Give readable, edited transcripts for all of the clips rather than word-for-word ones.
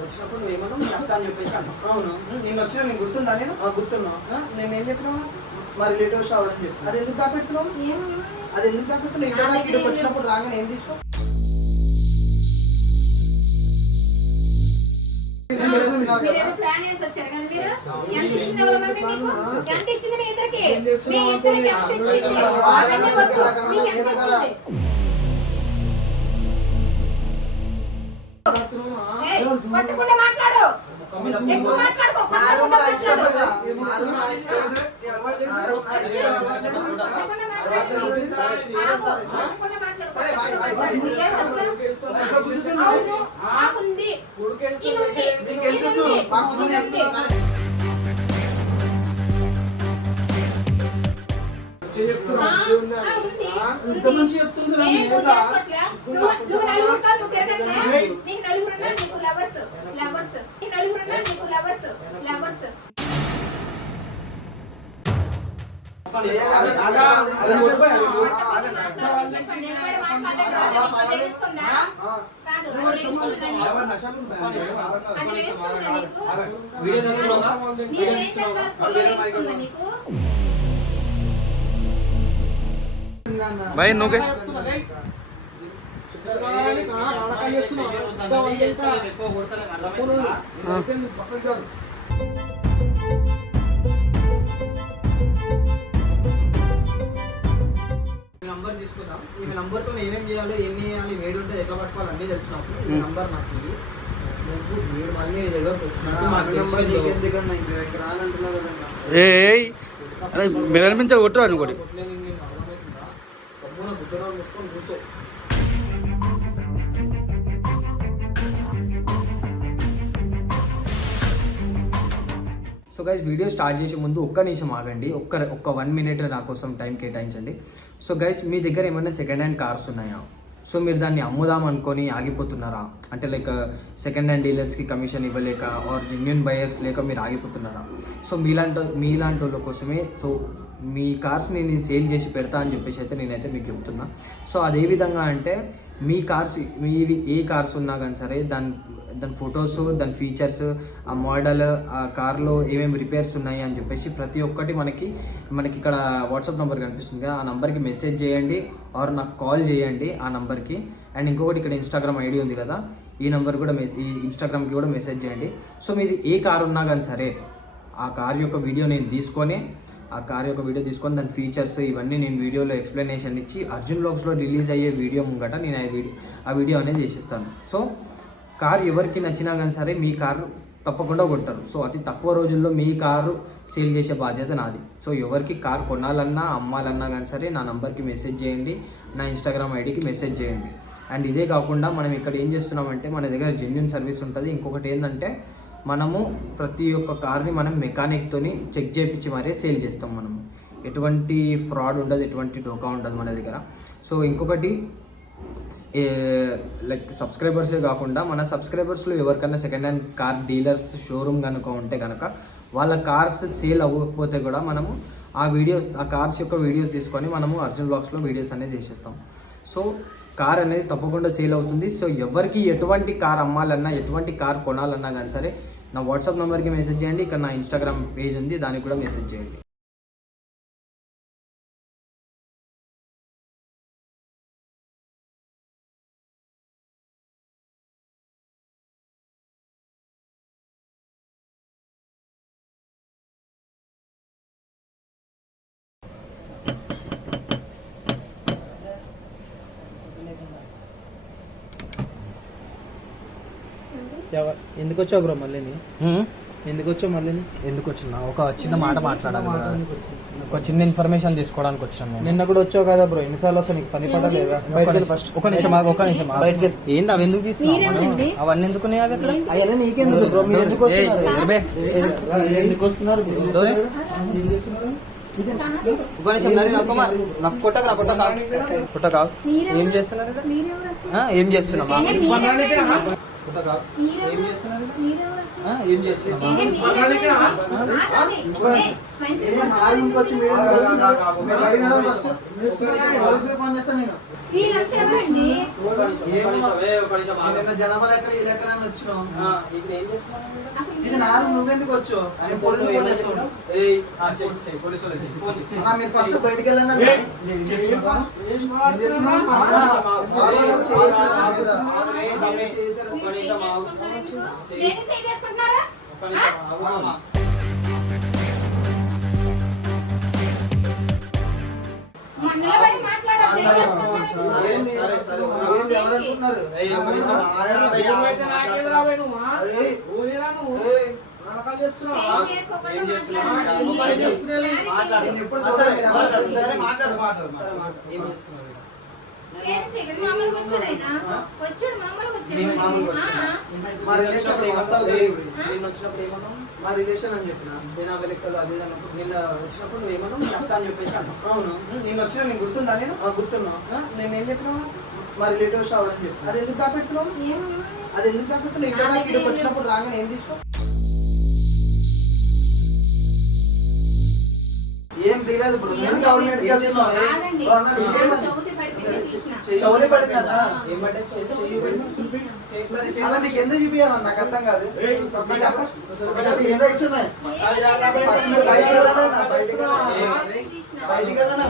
వచ్చినప్పుడు నువ్వేమన్నా మీ అక్క అని చెప్పేసి అన్నా. అవును, నేను వచ్చినా నీకు గుర్తుందా? నేను గుర్తున్నా. నేను ఏం చెప్పినావు? మా రిలేటివ్స్ రావడం చెప్పి. అది ఎందుకు దాపెడుతున్నావు? అది ఎందుకు దాపెడుతున్నావు? ఇంకా ఇక్కడికి వచ్చినప్పుడు రాగానే ఏం తీసుకో? పట్టుకుంటే మాట్లాడు, ఎక్కువ మాట్లాడుకో. भाई नोकेश నంబర్ తీసుకుందాం. ఈ నంబర్తో ఏమేమి చేయాలి, ఎన్ని చేయాలి, వేడి ఉంటే ఎట్లా పట్టుకోవాలి అన్నీ తెలిసినప్పుడు ఈ నంబర్ నాకు మీరు మళ్ళీ దగ్గరకు వచ్చినట్టు मेरे में तो वोटर అనుకోండి సో గైస్ వీడియో స్టార్ట్ చేసే ముందు ఒక్క నిమిషం ఆగండి, ఒక్క 1 మినిట్ నా కోసం టైం కేటాయించండి. సో గైస్ మీ దగ్గర ఏమైనా సెకండ్ హ్యాండ్ కార్స్ ఉన్నాయా? సో మీరు దాన్ని అమ్ముదాం అనుకొని ఆగిపోతున్నారా? అంటే లైక్ సెకండ్ హ్యాండ్ డీలర్స్కి కమిషన్ ఇవ్వలేక ఆర్ జెన్యూన్ బయర్స్ లేక మీరు ఆగిపోతున్నారా? సో మీలాంటి వాళ్ళ కోసమే సో మీ కార్స్ని నేను సేల్ చేసి పెడతా అని చెప్పేసి అయితే నేనైతే మీకు చెప్తున్నా. సో అదే విధంగా అంటే మీ కార్స్ మీవి ఏ కార్స్ ఉన్నా కానీ సరే దాని ఫొటోస్, దాని ఫీచర్స్, ఆ మోడల్, ఆ కార్లో ఏమేమి రిపేర్స్ ఉన్నాయి అని చెప్పేసి ప్రతి ఒక్కటి మనకి ఇక్కడ వాట్సాప్ నెంబర్ కనిపిస్తుంది, ఆ నెంబర్కి మెసేజ్ చేయండి ఆర్ నాకు కాల్ చేయండి ఆ నెంబర్కి. అండ్ ఇంకొకటి ఇక్కడ ఇన్స్టాగ్రామ్ ఐడి ఉంది కదా, ఈ నెంబర్ కూడా ఈ ఇన్స్టాగ్రామ్కి కూడా మెసేజ్ చేయండి. సో మీది ఏ కార్ ఉన్నా కానీ సరే ఆ కార్ యొక్క వీడియో నేను తీసుకొని దాని ఫీచర్స్ ఇవన్నీ నేను వీడియోలో ఎక్స్ప్లెనేషన్ ఇచ్చి అర్జున్ వ్లాగ్స్లో రిలీజ్ అయ్యే వీడియో ముంగట నేను ఆ వీడియో అనేది చేసేస్తాను. సో కార్ ఎవరికి నచ్చినా కానీ సరే మీ కారు తప్పకుండా కొంటారు. సో అతి తక్కువ రోజుల్లో మీ కారు సేల్ చేసే బాధ్యత నాది. సో ఎవరికి కార్ కొనాలన్నా అమ్మాలన్నా కానీ సరే నా నంబర్కి మెసేజ్ చేయండి, నా ఇన్స్టాగ్రామ్ ఐడికి మెసేజ్ చేయండి. అండ్ ఇదే కాకుండా మనం ఇక్కడ ఏం చేస్తున్నామంటే మన దగ్గర జెన్యూన్ సర్వీస్ ఉంటుంది. ఇంకొకటి ఏంటంటే మనము ప్రతి ఒక్క కార్ని మనం మెకానిక్తోని చెక్ చేయించి మరీ సేల్ చేస్తాం. మనము ఎటువంటి ఫ్రాడ్ ఉండదు, ఎటువంటి డోకా ఉండదు మన దగ్గర. సో ఇంకొకటి లైక్ సబ్స్క్రైబర్సే కాకుండా మన సబ్స్క్రైబర్స్లో ఎవరికైనా second hand car dealers showroom కనుక ఉంటే కనుక వాళ్ళ కార్స్ సేల్ అవ్వకపోతే కూడా మనము ఆ కార్స్ యొక్క వీడియోస్ తీసుకొని మనము అర్జున్ వ్లాగ్స్లో వీడియోస్ అనేది చేసేస్తాం. సో కార్ అనేది తప్పకుండా సేల్ అవుతుంది. సో ఎవరికి ఎటువంటి కార్ అమ్మాలన్నా ఎటువంటి కార్ కొనాలన్నా కానీ సరే నా వాట్సాప్ నెంబర్కి మెసేజ్ చేయండి. ఇక్కడ నా ఇన్స్టాగ్రామ్ పేజ్ ఉంది, దానికి కూడా మెసేజ్ చేయండి. ఎందుకు వచ్చావు బ్రో మళ్ళీ? ఎందుకు వచ్చావు మళ్ళీ? ఎందుకు వచ్చినా ఒక చిన్న మాట మాట్లాడాలి, ఒక చిన్న ఇన్ఫర్మేషన్ తీసుకోవడానికి వచ్చాను. నిన్న కూడా వచ్చావు కదా బ్రో, ఎన్నిసార్లు వస్తా నీకు పని పడలేదా? బయటకి ఫస్ట్ ఒక నిమిషం బయటకి ఏంది అవి ఎందుకు తీసుకున్నావు? అవన్నీ ఎందుకు అవన్నీ నీకెందుకు బ్రో? మీరు ఎందుకు వస్తున్నారు? ఎందుకు వస్తున్నారు? ఏం చేస్తున్నారు ఏం చేస్తున్నామా ఏం చేస్తున్నారు ఏం చేస్తున్నామా జనాభా లెక్కలు ఈ లెక్కలని వచ్చినాం. ఇది నాకు నువ్వెందుకు వచ్చు? మీరు ఫస్ట్ బయటికి వెళ్ళండి. నిలబడి మాట్లాడాలి. ఎవరనుకుంటున్నారు? మా రిలేషన్ అని చెప్పిన జనాభా లెక్కలు అదే నిన్న వచ్చినప్పుడు నువ్వు ఏమన్నా చెప్తా అని చెప్పేసి అన్నా. అవును నేను వచ్చినా నీకు గుర్తుందా? నేను గుర్తున్నా. నేను ఏం చెప్పినావు? మా రిలేటివ్స్ రావడం చెప్పిన. అది ఎందుకు దాపెడుతున్నావు? అది ఎందుకు దాపెడుతున్నావు? ఇక్కడ ఇక్కడికి వచ్చినప్పుడు రాగానే ఏం తీసుకో ఏం తెలియదు బ్రో. ఎందుకు అవును మీద వెళ్తున్నావు? చౌలే పడింది కదా. అలా నీకు ఎందుకు చూపించాను నాకు అర్థం కాదు. ఏం రైట్స్ ఉన్నాయి? బయటికి వెళ్ళాలి. బయటికి వెళ్ళాలి.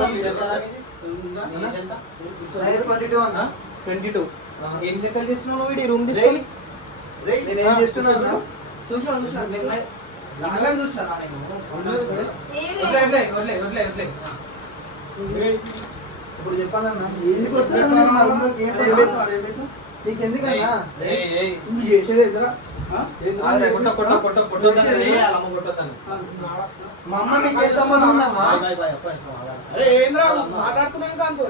22 ఏం లెక్కలు చేస్తున్నావు నువ్వు? ఈ రూమ్ తీసుకొని నేనేం చేస్తున్నాను? చూసినా రాగానే చూసినా ఇప్పుడు చెప్పాలన్నా ఎందుకు వస్తున్నాను మా రూమ్ లోకి? నీకు ఎందుకన్నా చేసేది ఎదురా మా అమ్మ మీకు ఏం సంబంధం ఉందన్నా? మాట్లాడుతున్నాయి దాంతో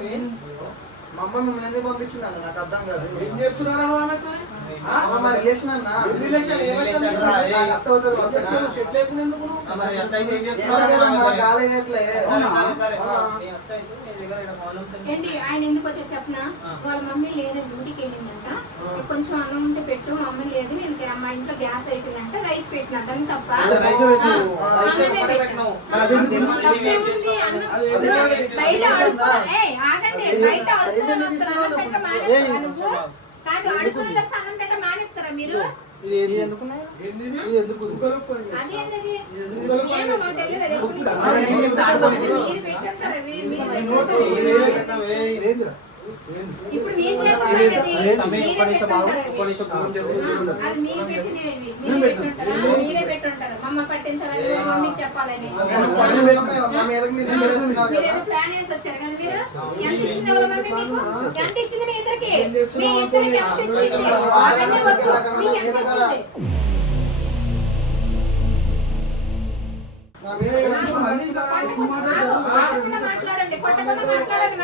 మా అమ్మ మిమ్మల్ని ఎందుకు పంపించిందన్న నాకు అర్థం కాదు. ఏం చేస్తున్నారా అమ్మ మా రిలేషన్ అన్న నాకు అర్థం అవుతుంది. కాలేయట్లే ఏంటి ఆయన ఎందుకు వచ్చి చెప్పనా? వాళ్ళ మమ్మీ లేదు, డ్యూటీకి వెళ్ళిందంట. కొంచెం అన్నం ఉంటే పెట్టు. మమ్మీ లేదు, నేను మా ఇంట్లో గ్యాస్ అయిపోయిందంట, రైస్ పెట్టినా కానీ తప్ప బయట ఆగండి. బయట అడుగుతున్న కాదు, అడుగుతున్న స్థానం పెట్ట మానేస్తారా మీరు? ఇప్పుడు మీరే పెట్టుంటారు. మమ్మల్ని పట్టించాలని మమ్మీకి చెప్పాలని ప్లాన్ వేసి వచ్చారు కదా మీరు. ఎంత ఇచ్చింది వాళ్ళ మమ్మీ మీకు? ఎంత ఇచ్చింది మీ ఇద్దరికి? మీ ఇద్దరికి ఎంత ఇచ్చింది? అవన్నీ వద్దు. మీకు ఎంత ఇచ్చింది? మాట్లాడండి, కొట్టకుండా మాట్లాడండి.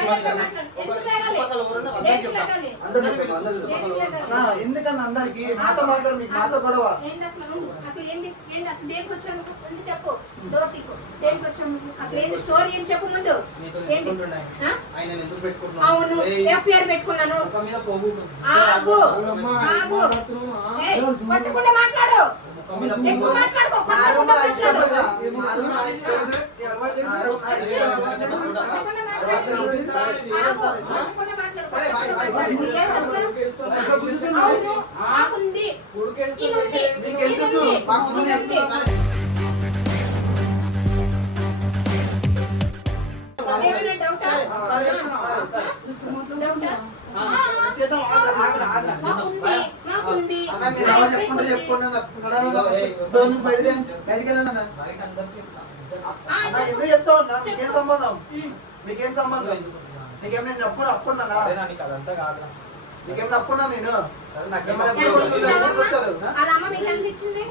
ఎందుకన్నా అందరికి మాతో మాట్లాడు, మీకు మాతో గొడవ అసలు ఏంది? అసలు దేనికి వచ్చాను? చెప్పు. డోర్టీకు దేనికి వచ్చాము? అసలు ఏంది స్టోరీ ఏం చెప్పు ముందు. ఏంటి? అవును, ఎఫ్ఐఆర్ పెట్టుకున్నాను. ఆగు ఆగు, కొట్టకుండా మాట్లాడు. ఎక్కువ మాట్లాడుకో. మాకుంది ఎందుకు చెప్తావు? మీకేం సంబంధం? మీకేం సంబంధం? నీకేం నేను అప్పుడు అప్పుడున్నా? నీకేం అప్పుడున్నా? నేను వాళ్ళ అమ్మ మీకు ఎంత ఇచ్చింది?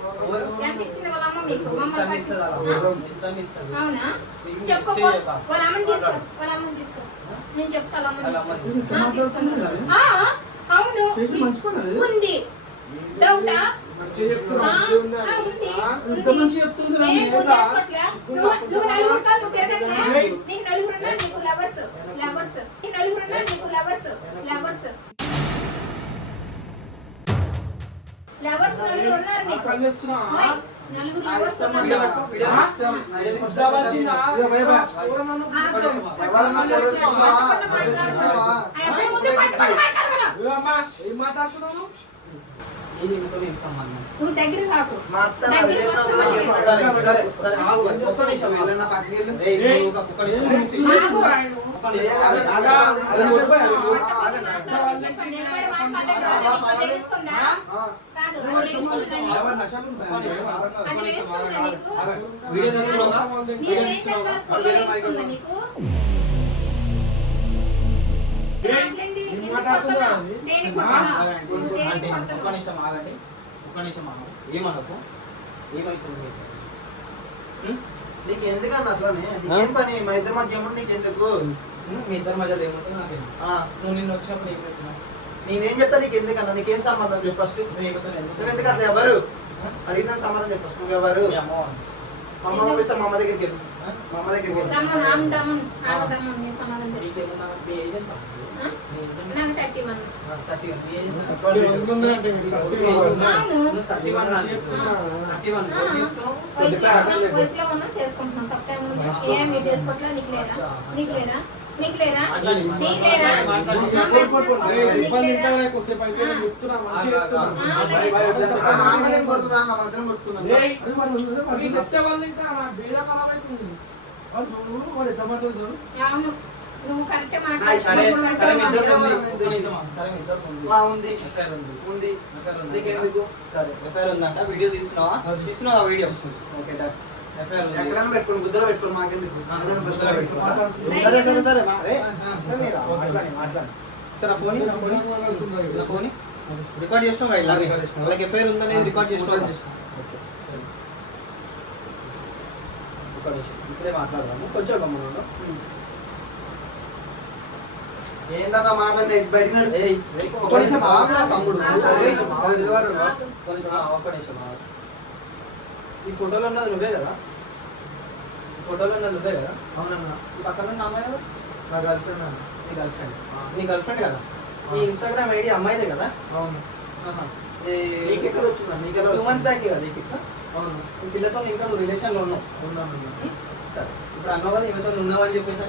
ఎంత ఇచ్చింది వాళ్ళ అమ్మ మీకు? అవునా? చెప్పుకో. వాళ్ళ అమ్మని తీసుకో. వాళ్ళ అమ్మని తీసుకో. నేను చెప్తా. వాళ్ళ అమ్మని అవును ఉంది. డౌటా? ఉంది. ఏ, నువ్వు చేసుకోవట్లే? నువ్వు నలుగురుతో నువ్వు తిరగట్లే? నీకు నలుగురున్నా నీకు లవర్స్ నీకు నలుగురున్నా నీకు లవర్స్ నలుగురు ఉన్నారు నీకు. ఓయ్, నలుగురు లవర్స్ ఉన్నారు. నువ్వు దగ్గర కాకు. మా అత్త నా రిలేషన్ అవుతుందని చెప్పి సరే సరే ఆగు ఒక్క నిమిషం వెళ్ళిన పక్కకి వెళ్ళు నిలబడి మాట్లాడక తెలుస్తుందా? కాదు, అది వేస్తుందా నీకు? వీడియో చేస్తున్నావా? నీవు వేస్తుందా? ఫోటో వేస్తుందా నీకు? మాట్లాడింది ఎందుకు కొడతావు? దేనికి కొడతావు? నువ్వు దేనికి కొడతావు? ఒక్క నిమిషం ఆగండి, ఒక్క నిమిషం ఆగండి. ఏమనుకో, ఏమైతుంది? నీకు ఎందుకన్నా అసలు నీకేం పని మా ఇద్దరు మధ్య ఏముంది నీకు ఎందుకు మీ ఇద్దరి మధ్యలో ఏముంటుంది నాకు నువ్వు నిన్ను వచ్చినప్పుడు ఏమవుతున్నావు? నేనేం చెప్తా నీకు ఎందుకన్నా నీకేం సంబంధం చెప్పు ఫస్ట్ నువ్వు ఏమవుతావు? నువ్వు ఎందుకు అసలు ఎవరు అడిగిన సమాధానం చెప్పు ఫస్ట్ నువ్వు ఎవరు మీ అమ్మ వాళ్ళు. మా అమ్మ పంపిస్తా మా అమ్మ దగ్గరికి వెళ్ళు మా అమ్మ దగ్గరికి వెళ్ళు రమ్మను, మీ సమాధానం చెప్పు. నీకేమన్నా మీ ఏజ్ ఎంత? ఆ? మీ ఏజ్ ఎంత? నాకు 31. 31. మీ ఏజ్ ఎంత? అవును. 31 రా. 31. వయసులో ఉన్నా చేసుకుంటున్నాం, తప్పేముంది? ఏం మీరు చేసుకోవట్లా? నీకు లేదా? నీకు లేదా? నీకు లేదా? నీకు లేదా? ఆమె కొడుతుందా అన్న మన ఇద్దరం కొట్టుకున్నాం అవును, నువ్వు కరెక్టే సరే సరే మీ ఇద్దరు మాట్లాడుతున్నావు. సరే మీ ఇద్దరు ఉంది ఎఫ్ఐఆర్ ఉంది. ఉంది ఎఫ్ఐఆర్ ఉంది. నీకెందుకు సరే ఎఫ్ఐఆర్ ఉందంట. వీడియో తీస్తున్నావా? తీస్తున్నావా వీడియో? Okay done. ఎఫ్ఐఆర్ ఉంది. ఎక్కడైనా పెట్టుకోండి గుద్దలో పెట్టుకోండి మాకెందుకు ఏదైనా గుద్దలో పెట్టుకో. పెట్టుకో. సరే సరే సరే మాట్లాడి సరే ఆ ఫోన్ ఫోన్ రికార్డ్ చేసినావు కదా ఇలాగే వాళ్ళకి ఎఫ్ఐఆర్ ఉందా లేదు రికార్డ్ చేసినావు కదా? రికార్డ్ చేసి ఇప్పుడే మాట్లాడదాము కొంచెం గమ్మున ఏందన్నా మాట్లాడి బయటినాడు ఒక్క నిమిషం ఆగురా తమ్ముడు. ఆగు. ఒక్క నిమిషం ఆగు. ఒక్క నిమిషం ఆగు. ఈ ఫోటోలో ఉన్నది నువ్వే కదా? ఈ ఫోటోలో ఉన్నది నువ్వే కదా? అవునన్నా ఈ పక్కన ఉన్న అమ్మాయి ఎవరు? నా గర్ల్ ఫ్రెండ్ అన్న నీ గర్ల్ ఫ్రెండ్. నీ గర్ల్ ఫ్రెండ్ కదా? ఈ ఇన్స్టాగ్రామ్ ఐడి అమ్మాయిదే కదా? అవును ఈ నీకెక్కడ వచ్చిందా నీకెక్కడ 2 months బ్యాక్ కదా నీకు ఇక్కడ? అవును ఈ పిల్లతో ఇంకా నువ్వు రిలేషన్లో ఉన్నావు. ఉన్నాను సరే ఇప్పుడు అన్నావు కదా ఈమెతో ఉన్నావని చెప్పేసి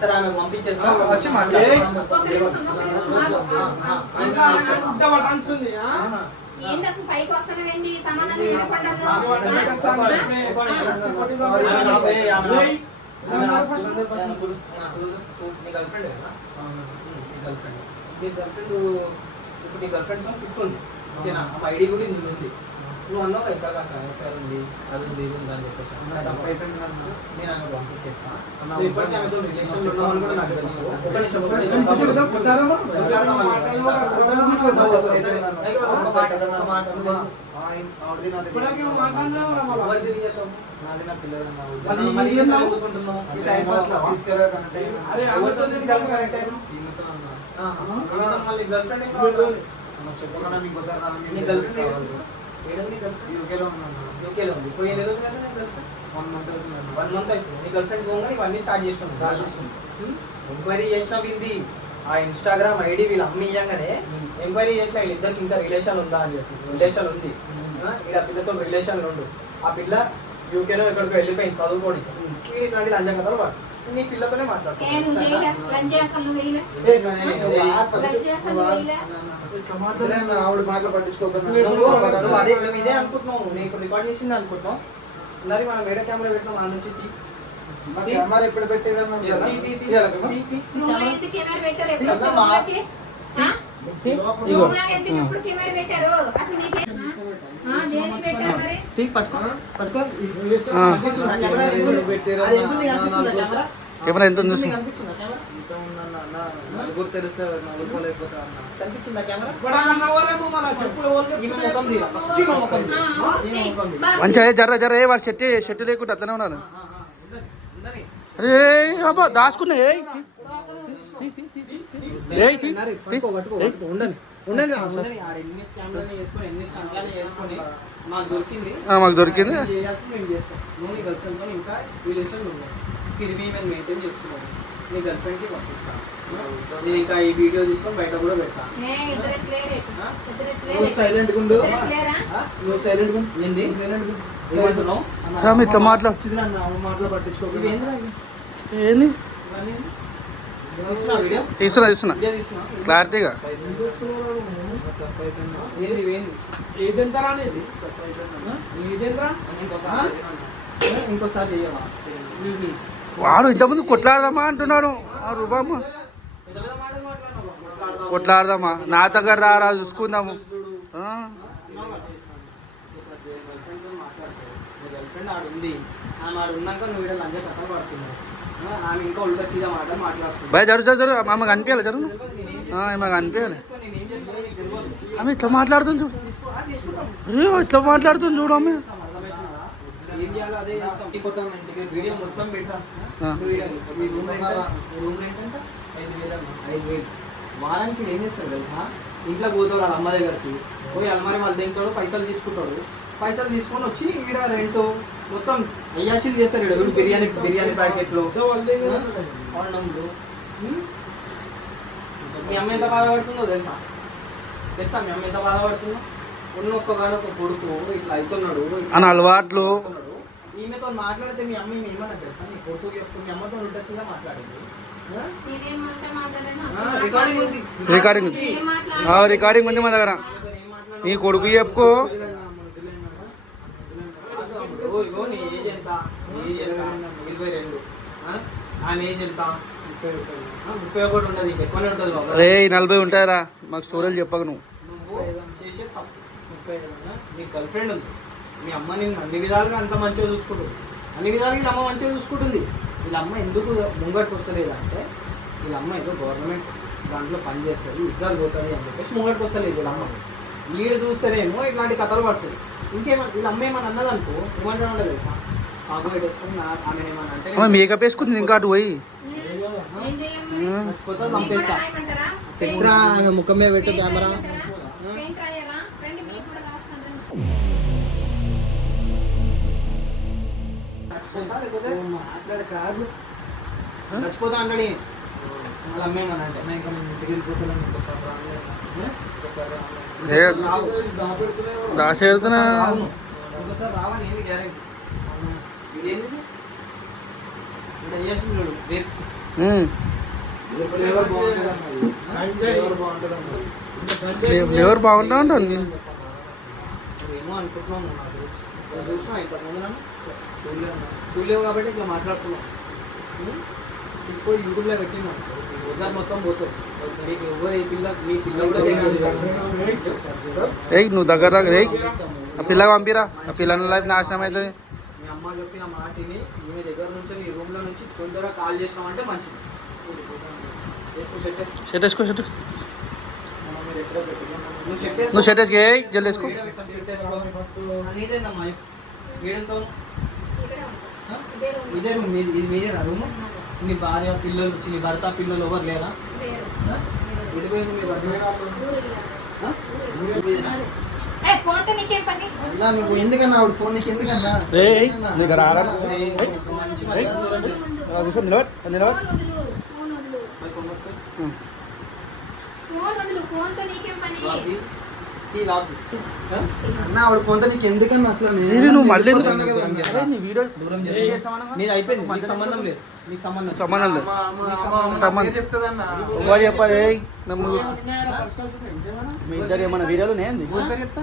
సరే ఆమె పంపించేస్తా వచ్చి ఒక్క నిమిషం, ఒక్క నిమిషం, ఆగు. ఏంది అసలు పైకి వస్తానవేంటి? సమాధానం ఇవ్వకుండా ఇప్పుడు నీ గర్ల్ ఫ్రెండ్ పుట్టుంది ఓకేనా? ఆ ఐడి కూడా ఇందులో ఉంది. నువ్వు అన్నావు ఎక్కడ ఎఫ్ఐఆర్ ఉంది అది ఉంది ఇది ఉంది అని చెప్పేసి అయిపోయింది నేను ఆమె పంపించేస్తాను. నువ్వు ఇప్పటికీ ఆమెతో రిలేషన్లో ఉన్నావని కూడా నాకు తెలుసు. ఒక్క నిమిషం ఒక్క నిమిషం యూకేలో ఉంది. పోయిన రోజు కదా నీ గర్ల్ ఫ్రెండ్ 1 month అవుతుంది. నీ గర్ల్ ఫ్రెండ్ పోగానే ఇవన్నీ స్టార్ట్ చేసినావు. ఎంక్వైరీ చేసిన వీళ్ళది ఆ ఇన్స్టాగ్రామ్ ఐడి వీళ్ళు అమ్మి ఇయ్యంగానే ఎంక్వైరీ చేసిన వీళ్ళిద్దరికి ఇంకా రిలేషన్ ఉందా అని చెప్పి రిలేషన్ ఉంది. ఇక్కడ పిల్లతో రిలేషన్ ఉండు. ఆ పిల్ల యూకేలో ఎక్కడికో వెళ్ళిపోయింది చదువుకోనికి. వీళ్ళు ఇట్లాంటి లంచం కథలు వాడు నీ పిల్లతోనే ఆవిడ మాటలు పట్టించుకోకుండా నువ్వు అదే నువ్వు ఇదే అనుకుంటున్నావు. నీకు రికార్డ్ చేసింది అనుకుంటున్నావు. మరి మనం వేరే కెమెరా పెట్టినాం ఆ నుంచి కెమెరా ఎప్పుడు పెట్టారన్నా కెమెరా ఎంత ఉంది? నలుగురు తెలిస్తే నలుగురు లేకపోతే కనిపించిందా కెమెరా? మంచిగా జర్ర జర్ర వాడు షెట్ లేకుండా అట్లనే ఉన్నాడు. అరే అబ్బా దాచుకున్నా ఉండని ఉండని ఆడ ఎన్ని స్కామ్లని చేసుకొని ఎన్ని స్టంట్లని చేసుకొని మాకు దొరికింది మాకు దొరికింది చేయాల్సింది మేము చేస్తాం. నువ్వు నీ గర్ల్ ఫ్రెండ్తో ఇంకా రిలేషన్ ఉన్నాయి, ఫిర్మీ మేము మెయింటైన్ చేస్తున్నాము. నీ గర్ల్ ఫ్రెండ్కి పంపిస్తాను. నేను ఇంకా ఈ వీడియో తీసుకొని బయట కూడా పెడతాను. నువ్వు సైలెంట్గా ఉండు. నువ్వు సైలెంట్గా ఉండు. ఏంది సైలెంట్గా ఏమంటున్నావు? స్వామి ఇట్లా మాట్లా వచ్చింది అన్న మాటలు పట్టించుకోకు. ఏంద్రా ఇది? ఏంది ఇవన్నీ చూస్తున్నావా వీడియో? తీస్తున్నా వీడియో తీస్తున్నావా? క్లారిటీగా ఏంది ఏంది ఏదెంతరా అనేది ఏదెంతరా? ఇంకోసారి చెయ్యవా? వాడు ఇంతకుముందు కొట్లాడదామా అంటున్నాడు ఆ రూపమ్మ. కొట్లాడదామా నా దగ్గర రా చూసుకుందాము. గర్ల్ఫ్రెండ్ ఆడు ఉంది, ఆమె ఆడు ఉన్నాక నువ్వు వీడియో లంచ కథలు పడుతున్నావు. ఆమె ఇంకా ఉల్టా సీదా మాట మాట్లాడుతుంది. భయ జరు ఆమె కనిపించాలి జరు ఆమె కనిపించాలి. ఆమె ఇట్లా మాట్లాడుతుంది చూడు, అయ్యో ఇట్లా మాట్లాడుతుంది చూడు ఆమె. ఏం చేయాలో అదే చేస్తాం. వీడియో మొత్తం పెట్టా. రూమ్ రెంట్ ఎంత? 5,000. వారానికి ఏం చేస్తాడు తెలుసా? ఇంట్లో పోతాడు వాళ్ళ అమ్మ దగ్గరికి పోయి అల్మారి వాళ్ళు దింపుతాడు, పైసలు తీసుకుంటాడు. పైసలు తీసుకొని వచ్చి ఈడ రెంట్ మొత్తం అయ్యాషీలు చేస్తారు. ఈడ బిర్యానీ ప్యాకెట్లు వండములు. మీ అమ్మ ఎంత బాధపడుతుందో తెలుసా? మీ అమ్మ ఎంత బాధపడుతుందో? ఉన్న ఒక్కగాడు ఒక కొడుకు ఇట్లా అవుతున్నాడు అని అలవాట్లు. ఈమెతో మాట్లాడితే మీ అమ్మ ఏమన్నా తెలుసా? నీ కొడుకు చెప్తూ మీ అమ్మతో ఉంటేసిందా మాట్లాడింది. రికార్డింగ్ ఉంది మా దగ్గర. నీ కొడుకు చెప్పుకో. నీ ఏజ్ ఎంత? 22. ఆమె ఏజ్ ఎంత? 31 ఉండదు, ఎక్కువనే ఉంటుంది. రే 40 ఉంటాయరా, మాకు స్టోరీలు చెప్పక నువ్వు. చేసే తప్పు 30. నీ గర్ల్ ఫ్రెండ్ ఉంది, మీ అమ్మ నేను అన్ని విధాలుగా అంత మంచిగా చూసుకుంటుంది. అన్ని విధాలుగా వీళ్ళ అమ్మ మంచిగా చూసుకుంటుంది. వీళ్ళ అమ్మ ఎందుకు ముంగట్టు వస్తలేదు అంటే వీళ్ళ అమ్మ ఏదో గవర్నమెంట్ దాంట్లో పని చేస్తుంది, ఇజ్జాలు పోతుంది అని చెప్పేసి ముంగట్టు వస్తలేదు వీళ్ళ అమ్మ. వీడు చూస్తేనేమో ఇట్లాంటి కథలు పడుతుంది. ఇంకేమన్నా వీళ్ళ అమ్మ ఏమన్నా అన్నదనుకో ఏమంటాడు తెలుసా? సాగు పెట్టేసుకుని ఆమె ఏమన్నా అంటే మేకప్ వేసుకుంది ఇంకా అటు పోయి చంపేస్తా. పెట్టరా ఆమె ముఖం మీద పెట్టు కెమెరా. మాట్లాడి కాదు చచ్చిపోతా అంటాడు. వాళ్ళ అమ్మ ఏమన్నా అంటే ఇంకా మేము ఇంటికి వెళ్ళిపోతున్నాం. ఒకసారి దాచేడుతున్నా ఒకసారి రావని ఏంది గ్యారెంటీ? ఇదేంటి ఇక్కడ చేసింది చూడు రేపు. ఫ్లేవర్ బాగుంటుంది అన్నది. ఫ్లేవర్ బాగుంటుంది అన్నది. ఫ్లేవర్ బాగుంటా ఉంటుంది. ఏమో అనుకుంటున్నాం నా గురించి. చూసినా ఇంతకుముందు నన్ను చూడలేవు కాబట్టి ఇట్లా మాట్లాడుతున్నాం. తీసుకొని యూట్యూబ్లో పెట్టినా ఒకసారి మొత్తం పోతావు. నీకు ఎవరు మీ పిల్ల కూడా ఏయ్ నువ్వు దగ్గర ఆ పిల్లగా పంపిరా, ఆ పిల్లల లైఫ్ నాశనం అవుతుంది. మీ అమ్మ చెప్పిన మాటిని ఈమె దగ్గర నుంచి నీ రూమ్లో నుంచి తొందరగా కాల్ చేసినామంటే మంచిది. షర్ట్ వేసుకో, షర్ట్ నువ్వు నువ్వు షర్ట్ వేసుకో, ఏ జల్ది వేసుకో. నీదేనమ్మా వీడంతో ఇదే రూమ్, ఇది మీదేనా రూమ్? నీ భార్య పిల్లలు వచ్చి నీ భర్త పిల్లలు ఎవరు లేరా? విడిపోయింది మీ భర్త. అన్నా నువ్వు ఎందుకన్నా ఆవిడ ఫోన్ నీకు ఎందుకన్నా? అన్న ఆవిడ ఫోన్తో నీకు ఎందుకన్నా అసలు? నువ్వు మళ్ళీ నీది అయిపోయింది, నీకు సంబంధం లేదు. నీకు సంబంధం లేదు. సంబంధం చెప్తుందన్న. ఎవరు చెప్పాలి? మీ ఇద్దరు ఏమన్నా వీడియోలు నేను చెప్తా.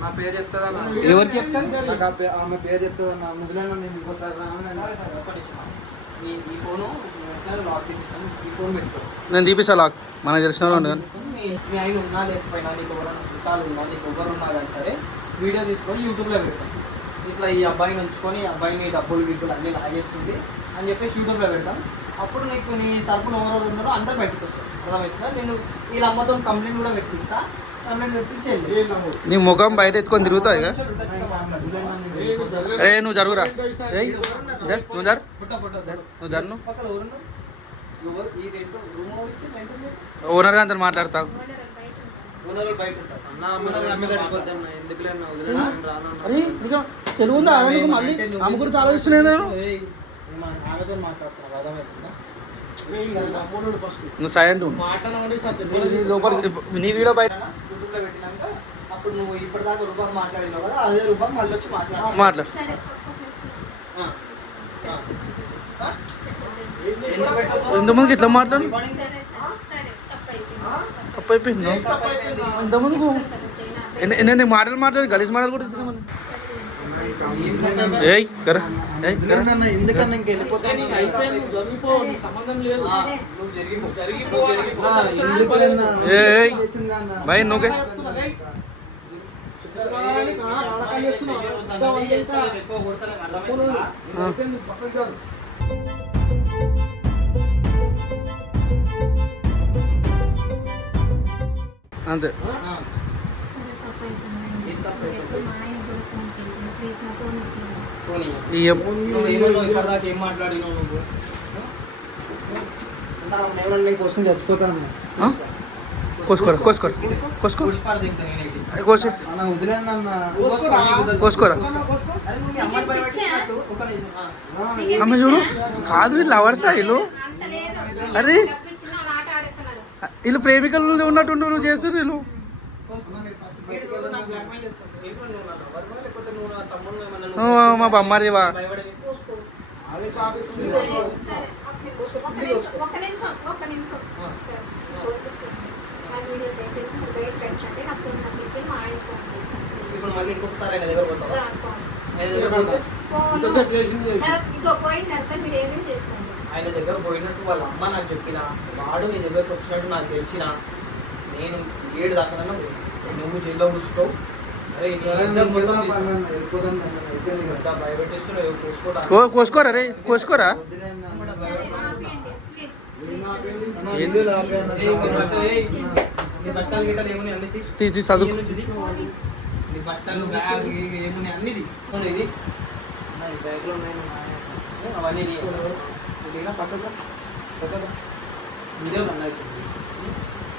నా పేరు చెప్తుందన్న. ఎవరికి చెప్తా? నాకు ఆమె పేరు చెప్తుందన్న. ముదిలేను నేను ఇంకోసారి ఈ ఫోను లాక్ తీపిస్తాను, ఈ ఫోన్ పెట్టుకో. నేను తీపిస్తా లాక్, మనకు తెలిసిన వాళ్ళు ఉండదు. మీ ఆయన ఉన్నా లేకపోయినా నీకు ఎవరైనా చుట్టాలు ఉన్నా నీకు ఎవరు ఉన్నా కానీ సరే వీడియో తీసుకొని యూట్యూబ్లో పెడతాం. ఇట్లా ఈ అబ్బాయిని ఉంచుకొని ఈ అబ్బాయిని డబ్బులు గిబ్బులు అన్నీ లాగేస్తుంది అని చెప్పేసి యూట్యూబ్లో పెడతాం. అప్పుడు నీకు నీ తరపున ఎవరెవరు ఉన్నారో అందరూ బయటకు వస్తారు. అర్థమవుతుందా? నేను వీళ్ళ అమ్మతో కంప్లైంట్ కూడా పెట్టిస్తా. కంప్లైంట్ పెట్టించేది నీ ముఖం బయట ఎత్తుకొని తిరుగుతావు ఇక. అరే నువ్వు జరుగురా, నువ్వు జరు, నువ్వు జరు. ఓనర్ ఓనర్గా అంతా మాట్లాడతావు. ఓనర్ బయట ఉంటారు అన్న అమ్మ తడిపోతాం ఎందుకులే అన్న వదిలేనా రాను అరే నిజం తెలుగు ఉందా నీకు? మళ్ళీ ఆమె గురించి ఆలోచిస్తున్నాయి నేను. ఆమెతో మాట్లాడుతున్నా అర్థమవుతుందా నువ్వు సైలెంట్ ఉండు. లోపలికి నీ వీడియో బయట యూట్యూబ్ లో పెట్టినాక అప్పుడు నువ్వు ఇప్పటిదాకా రూపాయలు మాట్లాడినావు కదా అదే రూపాయలు మళ్ళీ వచ్చి మాట్లాడు. మాట్లాడు. సరే ఇంతమందికి ఇట్లా మాట్లాడు. సరే సరే తప్పైపోయింది. తప్పైపోయింది. ఇంతమందికి ఎన్ని మాటలు మాట్లాడి గలీజ్ మాటలు కూడా ఇద్దరు మనం. ఏయ్ కరా ఎందుకన్నా ఇంక వెళ్ళిపోతాను ఏయ్ భయ్ నువ్వు అంతే. ఏం మాట్లాడినావు నువ్వు? కోసం చచ్చిపోతాను కోసుకోరా కోసుకోరా కోసుకో కోసి కోసుకోరా. అమ్మ చూడు కాదు వీళ్ళు లవర్సా వీళ్ళు? అరే వీళ్ళు ప్రేమికలు ఉన్నట్టు నువ్వు చేస్తారు వీళ్ళు. మా బొమ్మారివా ఒక్క నిమిషం వీడియో చేసేసి బయట పెట్టండి. నాకు నచ్చింది మా ఆయన ఇప్పుడు మళ్ళీ ఇంకొకసారి ఆయన దగ్గర పోతావా? ఇంకో పోయింది అసలు మీరు ఏమేమి చేస్తారు? ఆయన దగ్గర పోయినట్టు వాళ్ళ అమ్మ నాకు చెప్పిన వాడు నీ దగ్గరకు వచ్చినట్టు నాకు తెలిసిన నేను 7 దాకా నువ్వు జైల్లో కూర్చుంటావు. అరే భయపెట్టిస్తున్నావు కోసుకోరా రే కోసుకోరా. నీ బట్టలు గిట్టలు ఏమున్నాయి అన్ని తీసి చదువు. నీ బట్టలు బ్యాగ్ ఏమున్నాయి అన్ని ఇది అవన్నీ పక్కగా వీడియోలు అన్నాయి.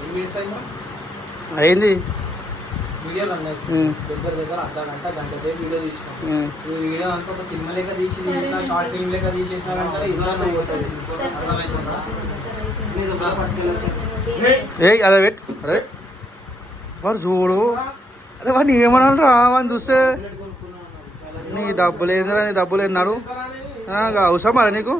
ఎన్ని మినిట్స్ అయినా అయింది వీడియోలు అన్నాయి. దగ్గర అర్ధ గంట సేపు వీడియో తీసినాం. ఈ వీడియో అంతా ఒక సినిమా లెక్క తీసిన షార్ట్ ఫిల్మ్ లెక్క తీసేసినా కానీ సరే ఇన్సార్ట్ అయిపోతుంది. అర్థమవుతుందా? ఏ అదే పెట్టు. అరే వాడు చూడు. అరే వాడిని ఏమనాలి రా వాడిని చూస్తే. నీ డబ్బులు ఏందిరా నీ డబ్బులు ఏన్నాడు అవసరమా నీకు?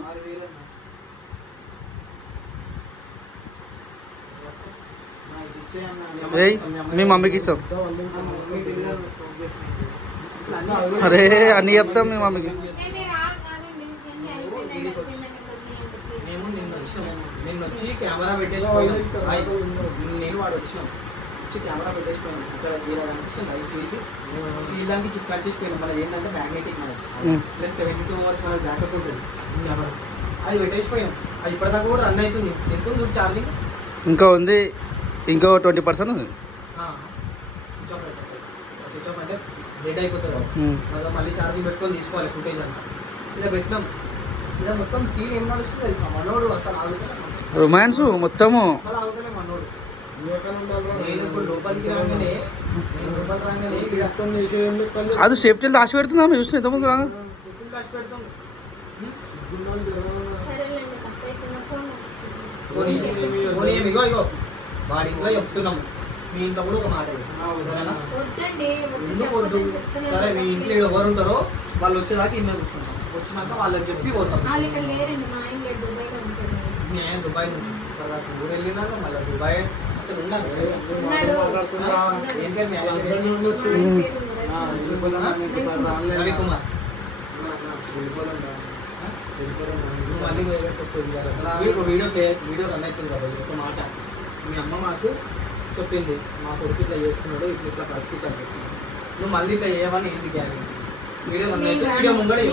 ఏయ్ మీ మమ్మీకి ఇస్తాం. అరే అన్నీ చెప్తాం మీ మమ్మీకి. మేము నిన్న వచ్చి కెమెరా పెట్టేసిపోయాం. నేను వాడు వచ్చినాం వచ్చి కెమెరా పెట్టేసిపోయాం. ఇక్కడ ఇలా కనిపిస్తుంది స్టీల్ దానికి చిప్ కలిసిపోయినాం. మనది ఏంటంటే మ్యాగ్నెటిక్ మనది ప్లస్ 72 hours మనకి బ్యాకప్ ఉంటుంది. అది పెట్టేసిపోయాం. అది ఇప్పటిదాకా కూడా రన్ అవుతుంది. ఎంత ఉంది ఛార్జింగ్? ఇంకా ఉంది. ఇంకో 20% ఉంది. స్విచ్ ఆఫ్ అంటే డెడ్ అయిపోతుంది కదా. మళ్ళీ ఛార్జింగ్ పెట్టుకొని తీసుకోవాలి ఫుటేజ్ అంతా. ఇలా పెట్టినాం. ఇలా మొత్తం సీన్ ఏం నడుస్తుంది తెలుసా? మనోడు అసలు ఆగుతలే. రొమాన్స్ మొత్తము అసలు ఆగుతలే మనోడు. నేను ఇప్పుడు లోపలికి రాగానే అది సేఫ్టీ దాచి పెడుతుందా చూసిన ఎంతమంది రా చెప్పులు దాచి పెడతాం. సరేలేండి తప్పైపోయిన ఫోన్ ఇగో ఇగో వాడి ఇంట్లో చెప్తున్నాము. మీ ఇంట్లో కూడా ఒక మాట సరేనా? వద్దండి ఎందుకు వద్దు? సరే మీ ఇంట్లో ఎవరు ఉంటారో వాళ్ళు వచ్చేదాకా ఇన్న కూర్చుంటాం. వచ్చినాక వాళ్ళకి చెప్పి పోతాం. వాళ్ళు ఇక్కడ లేరండి. మా ఆయన దుబాయ్లో ఉంటుంది. నేను దుబాయ్ ఊరు వెళ్ళినాక మళ్ళీ దుబాయ్ అసలు ఉన్నాను. ఏం పేరు మీ రవికుమార్. మళ్ళీ వీడియో రన్ అవుతుంది కదా. ఒక మాట మీ అమ్మ మాకు చెప్పింది మా కొడుకు ఇట్లా చేస్తున్నాడు ఇట్లా పరిస్థితి అని చెప్పింది. నువ్వు మళ్ళీ ఇట్లా చేయమని ఏంటి గ్యారెంటీ? వీడియో రన్ అయితే వీడియో ముంగడే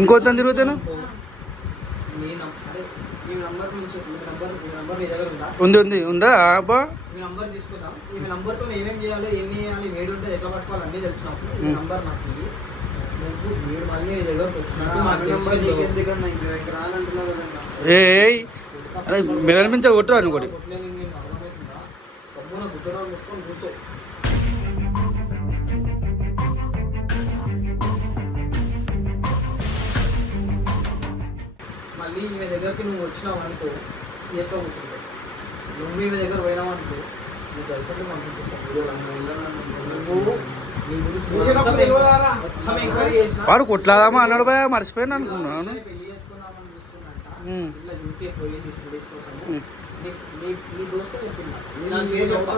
ఇంకొంత తిరుగుతాను మీ నంబర్ నుంచి మీ నంబర్ నీ దగ్గర ఉందా? ఉంది ఉందా అబ్బా? మీ నంబర్ తీసుకుందాం. మీ నంబర్తో ఏమేమి చేయాలి ఎన్ని చేయాలి వేడి ఉంటే ఎట్లా పట్టుకోవాలి అన్నీ తెలిసినప్పుడు ఈ నంబర్ నాకు ఇది. నువ్వు మీరు మళ్ళీ నీ దగ్గరకు వచ్చినట్టు నా మాకు నెంబర్ తెలిసిందో. నీకు ఎందుకన్నా ఇంక ఇక్కడ రానంటున్నావు కదన్నా. ఏయ్ అరే మెడల మీద కొట్టు అనుకోటి కొట్టలేని నేను అర్థమవుతుందా? గమ్మున గుడ్డలో మూసుకొని కూర్చో. మళ్ళీ ఈమె దగ్గరికి నువ్వు వచ్చినావు అనుకో చేస్తా కూర్చుంటావు. నువ్వు ఈమె దగ్గర పోయినావు అనుకో నీ గర్ల్ఫ్రెండ్ పంపించేస్తాను. నువ్వు నీ గురించి మొత్తం ఎంక్వైరీ చేసినా వాడు కొట్లాదామా అన్నాడు భయ మర్చిపోయాను అనుకున్నాను. పెళ్లి చేసుకుందామని చూస్తున్నట్ట. ఉమ్. ఇలా యూకే పోయింది స్టడీస్ కోసం. ఉమ్. నీ దోస్తు చెప్పిందా? నాకు పేరు చెప్పా.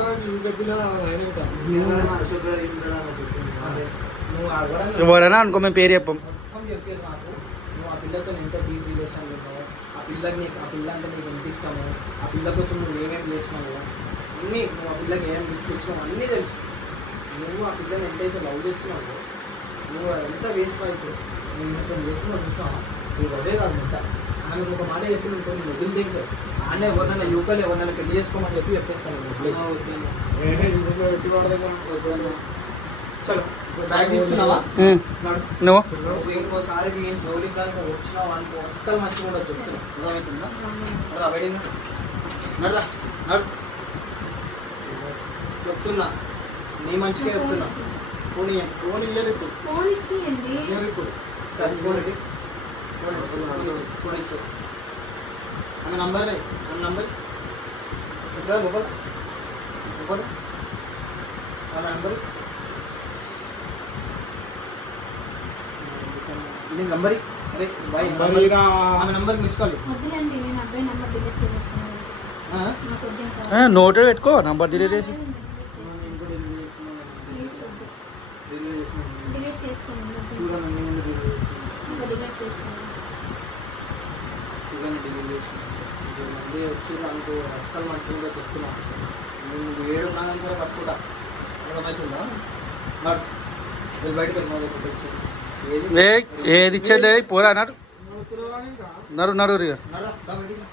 ఎవరైనా అశోక్ గారు ఇంద్రా అని చెప్పింది. అదే. నువ్వు ఆ కూడా ఎవరైనా అనుకో మేము పేరు చెప్పాం. మొత్తం చెప్పారు నాకు. నువ్వు ఆ పిల్లతో ఎంత డీప్ రిలేషన్ ఉన్నావు, ఆ పిల్ల అంటే నీకు ఎంత ఇష్టము, ఆ పిల్ల కోసం నువ్వు ఏమేమి చేసినావు అన్నీ, నువ్వు ఆ పిల్లకి ఏమేమి గిఫ్ట్ ఇచ్చినావు అన్నీ తెలుసు. నువ్వు ఆ పిల్లని ఎంతైతే లవ్ చేస్తున్నావో నువ్వు ఎంత వేస్ట్ అవుతావు. నువ్వు ఇంత చేస్తున్నావు చూస్తావా? నీకు అదే కాదు ఇంత. ఆమెకు ఒక మాట చెప్పి నువ్వు కొన్ని వదిలి తింటావు. ఆనే ఎవరినైనా యువకలు ఎవరినైనా పెళ్లి చేసుకోమని చెప్పేస్తాను నేను వదిలేసి. చలో బ్యాగ్ తీసుకున్నావా? ఉమ్. నడు. నువ్వు నువ్వు ఇంకోసారి నేను జోలికి కనుక వచ్చినావు అనుకో అస్సలు మంచిగా కూడా చెప్తున్నా. అర్థమవుతుందా? నడు వెయిటింగ్ నడురా నడు చెప్తున్నా. నీ మంచిగా చెప్తున్నా. ఫోన్ ఇయ్యలేదు ఇప్పుడు. ఫోన్ ఇచ్చేయండి. ఇయ్యలేదు ఇప్పుడు. సరే ఫోన్ ఇది ఫోన్ ఇచ్చే అన్న నంబర్ అన్న నంబర్ ఎట్లా మొబైల్ మొబైల్ అన్న నంబర్ నీ నంబర్ అరే బాయ్ ఆమె నంబర్ మిస్ కాల్ వద్దులండి, నేను అబ్బాయి నెంబర్ డిలీట్ చేసేస్తున్నాను. నాకు వద్దు ఇంకా. నోటే పెట్టుకో నంబర్ డిలీట్ చేసి. ప్లీజ్ వద్దు. డిలీట్ చేస్తాను. చూడండి అన్ని ముందు రివ్యూ చేస్తున్నాను. ఇంకా డిలీట్ చేస్తాను. మళ్ళీ వచ్చి అనుకో అస్సలు మంచిగా చెప్తున్నా. నువ్వు ఏడున్నా కానీ సరే పట్టుకుంటా. అర్థమవుతుందా? మరి వెళ్ళి బయటకు వెళ్ళి వచ్చి ఏది ఏది ఇచ్చేది పోరా అన్నాడు. నడు నడు ఇక నడు, దా బయటికి రా.